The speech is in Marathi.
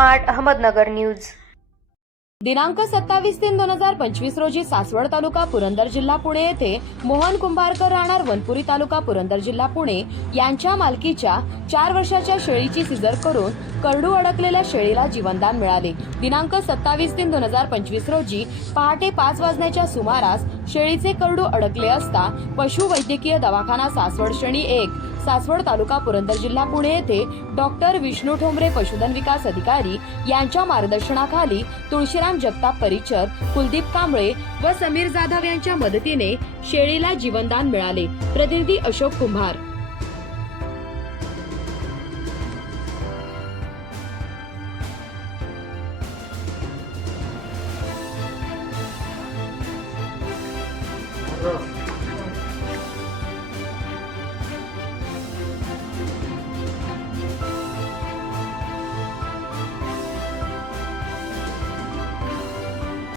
Smart Ahmednagar news. दिनांक 27/3/2025 रोजी सासवड तालुका पुरंदर जिल्हा पुणे येथे मोहन कुंभारकर राहणार वनपुरी तालुका पुरंदर जिल्हा पुणे यांच्या मालकीच्या 4 वर्षाच्या शेळीची सीझर करून करडू अडकलेल्या शेळीला जीवनदान मिळाले। दिनांक 27/3/2025 रोजी पहाटे 5 वाजण्याच्या सुमारास शेळीचे करडू अडकले असता पशुवैद्यकीय दवाखाना सासवड श्रेणी 1 सासवड तालुका पुरंदर जिल्हा पुणे येथे डॉक्टर विष्णू ठोंबरे पशुधन विकास अधिकारी यांच्या मार्गदर्शनाखाली तुळशीराम जगताप परिचर, कुलदीप कांबळे व समीर जाधव यांच्या मदतीने शेळीला जीवनदान मिळाले। प्रतिनिधी अशोक कुंभार।